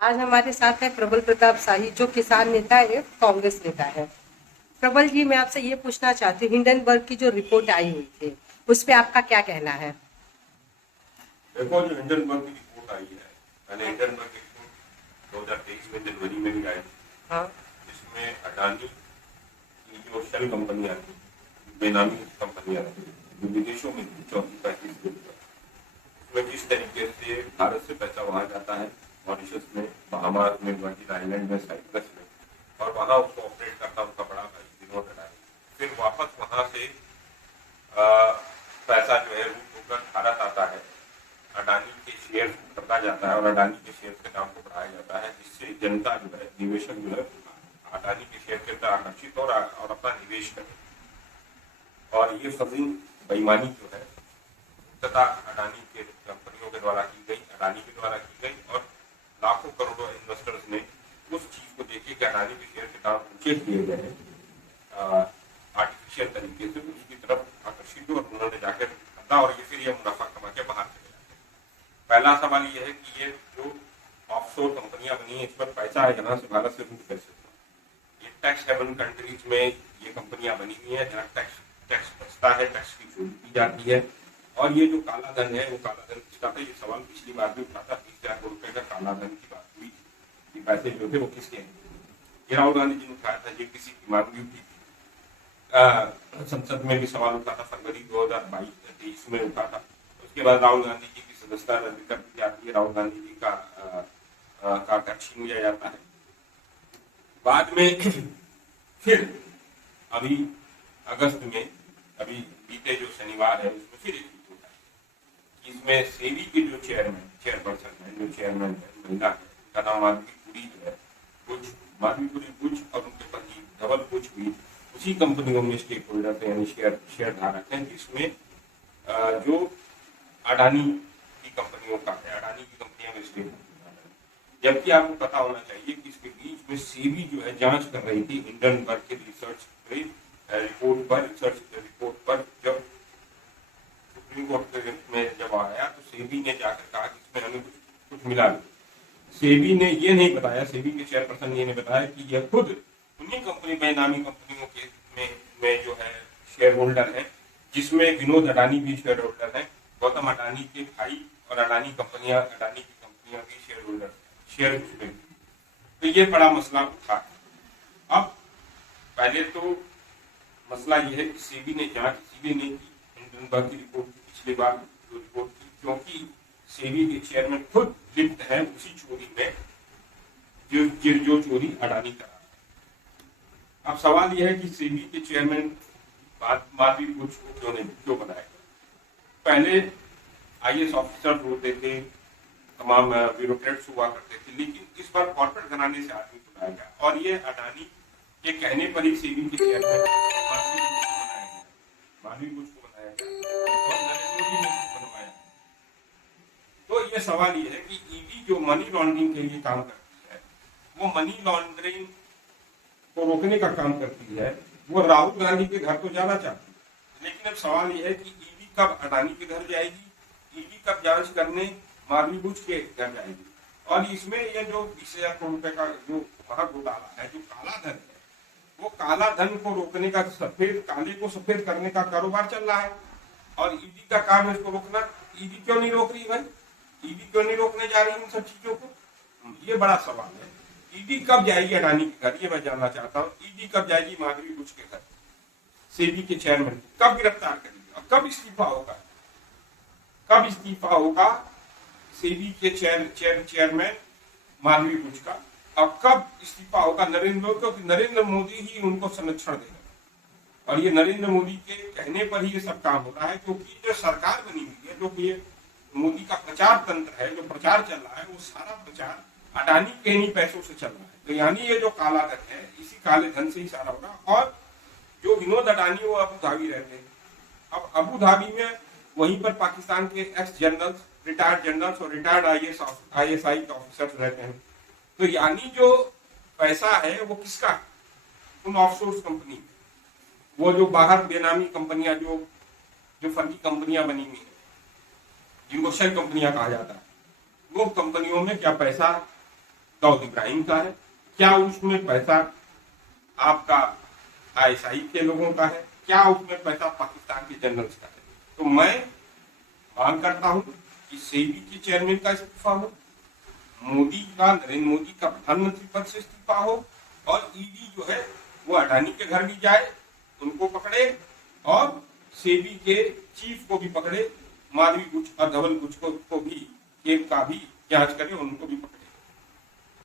आज हमारे साथ है प्रबल प्रताप शाही, जो किसान नेता है, कांग्रेस नेता है। प्रबल जी, मैं आपसे ये पूछना चाहती हूँ, हिंडनबर्ग की जो रिपोर्ट आई हुई थी, उस पे आपका क्या कहना है? देखो, जो हिंडनबर्ग की रिपोर्ट आई है, मैंने हिंडनबर्ग की रिपोर्ट 2023 में जनवरी में भी आई, हाँ। जिसमें अडानी की जो शेल कंपनियां थी, बेनामी कंपनियां थी, जो विदेशों में थी, 34-35 उसमें किस तरीके से भारत से पैसा वहां जाता है, मॉरिशस में, बहामास में, वर्जिन आइलैंड में, साइप्रस में, और वहां उसको ऑपरेट करता उनका बड़ा भाई विनोद अडानी। फिर वापस वहां से अ, पैसा जो है रूट होकर भारत आता है, अडानी के शेयर खरीदा जाता है और अडानी के शेयर के दाम को बढ़ाया जाता है, जिससे जनता जो है, निवेशक जो है, अडानी के शेयर के अंदर आकर्षित और अपना निवेश करे। और ये फर्जी बेईमानी जो है तथा अडानी के कंपनियों के द्वारा की गई, अडानी के द्वारा की गई, और लाखों करोड़ों इन्वेस्टर्स ने उस चीज को देखे कि अडानी के शेयर के दाम ऊंचे किए गए हैं आर्टिफिशियल तरीके से, तो उसकी तरफ आकर्षित हुए और उन्होंने जाकर खरीदा, और ये फिर ये मुनाफा कमा के बाहर चले जाते हैं। पहला सवाल ये है कि ये जो ऑफशोर कंपनियां बनी है, इस पर पैसा यहाँ से भारत से रूट कैसे हुआ? ये टैक्स हेवन कंट्रीज में ये कंपनियां बनी हुई है, जहाँ टैक्स टैक्स बचता है, टैक्स की चोरी की जाती है। और ये जो काला धन है, वो काला धन किसका था? ये सवाल पिछली बार भी उठा था, 20,000 करोड़ रुपए का काला धन की बात हुई थी। ये पैसे जो थे वो किसके हैं? ये राहुल गांधी जी ने उठाया था, ये किसी की मांग की थी। संसद में भी सवाल उठा था, फरवरी 2022-23 में उठा था। उसके बाद राहुल गांधी जी की सदस्यता रद्द कर दी जाती है, राहुल गांधी जी का कर छीन लिया जाता है। बाद में फिर अभी अगस्त में, अभी बीते जो शनिवार है, उसमें फिर एक रिपोर्ट आई, इसमें सेबी के जो चेयरपर्सन है, जो चेयरमैन है, महिला है, उनका नाम माधवी बुच, और उनके पति धवल बुच भी उसी कंपनियों में स्टेक होल्डर थे, यानी शेयर धारक हैं, जिसमें जो अडानी की कंपनियों का है, अडानी की कंपनियों में स्टेक होल्डर है। जबकि आपको पता होना चाहिए कि इसके बीच में सेबी जो है जांच कर रही थी हिंडनबर्ग के रिसर्च रिपोर्ट पर जब सुप्रीम कोर्ट में जब आया, तो सेबी ने जाकर कहा कि इसमें हमें कुछ मिला नहीं। सेबी ने ये नहीं बताया, सेबी के चेयरपर्सन ये नहीं बताया कि यह खुद उन्हीं कंपनी बेनामी कंपनियों के में जो है शेयर होल्डर है, जिसमें विनोद अडानी भी शेयर होल्डर है, गौतम अडानी के भाई, और अडानी की कंपनियां की शेयर होल्डर शेयर उसमें। तो ये बड़ा मसला उठा। अब पहले तो मसला यह है कि सेबी ने जांच इसीलिए नहीं की हिंडनबर्ग की रिपोर्ट की, पिछली बार जो रिपोर्ट की, क्योंकि सेबी के चेयरमैन खुद लिप्त है उसी चोरी में, जो चोरी अडानी करा। अब सवाल यह है कि सेबी के चेयरमैन माधवी बुच को क्यों बनाया? पहले आईएएस ऑफिसर होते थे, तमाम ब्यूरोक्रेट्स हुआ करते थे, लेकिन इस बार कॉर्पोरेट घराने से आदमी बनाया गया, और ये अडानी के कहने पर ही सेबी के चेयरमैन माधवी बुच को बनाया गया और नरेंद्र मोदी ने इसको बनवाया। तो ये सवाल ये है कि ईडी जो मनी लॉन्ड्रिंग के लिए काम करती है, वो मनी लॉन्ड्रिंग को रोकने का काम करती है, वो राहुल गांधी के घर तो जाना चाहती है, लेकिन अब सवाल यह है कि ईडी कब अडानी के घर जाएगी, ईडी कब जांच करने माधवी बुच के घर जाएगी। और इसमें ये जो 20,000 करोड़ रुपए का जो महाघोटाला है, जो काला धन है, वो काला धन को रोकने का, काले को सफेद करने का कारोबार चल रहा है, और ईडी का काम है इसको रोकना। ईडी क्यों नहीं रोक रही भाई? ईडी क्यों नहीं रोकने जा रही इन सब चीजों को? ये बड़ा सवाल है। ईडी कब जाएगी अडानी के घर, ये मैं जानना चाहता हूँ। ईडी कब जाएगी माधवी बुच के घर? सेबी के चेयरमैन कब गिरफ्तार करेगी और कब इस्तीफा होगा? कब इस्तीफा होगा सेबी के चेयरमैन माधवी बुच का? अब कब इस्तीफा होगा क्योंकि नरेंद्र मोदी ही उनको संरक्षण देगा, और ये नरेंद्र मोदी के कहने पर ही ये सब काम हो रहा है, क्योंकि जो सरकार बनी हुई है, जो कि ये मोदी का प्रचार तंत्र है, जो प्रचार चल रहा है, वो सारा प्रचार अडानी के ही पैसों से चल रहा है। तो यानी ये जो काला धन है, इसी काले धन से ही सारा होगा। और जो विनोद अडानी, वो अबू धाबी रहते हैं। अब अबू धाबी में वहीं पर पाकिस्तान के एक्स जनरल्स, रिटायर्ड जनरल्स और रिटायर्ड ISI के ऑफिसर्स रहते हैं। तो यानी जो पैसा है वो किसका? उन ऑफशोर कंपनी, वो जो बाहर बेनामी कंपनियां, जो फर्जी कंपनियां बनी हुई है, जिनको शेल कंपनियां कहा जाता है, वो कंपनियों में क्या पैसा दाऊद इब्राहिम का है, क्या उसमें पैसा आपका आईएसआई के लोगों का है, क्या उसमें पैसा पाकिस्तान के जनरल्स का है। तो मैं मांग करता हूं कि सेबी के चेयरमैन का इस्तीफा हो, मोदी का, नरेंद्र मोदी का प्रधानमंत्री पद से इस्तीफा हो, और ईडी जो है वो अडानी के घर भी जाए, उनको पकड़े, और सेबी के चीफ को भी पकड़े, माधवी गुप्ता और धवल गुप्ता को भी, केप का भी जांच करे, उनको भी पकड़े।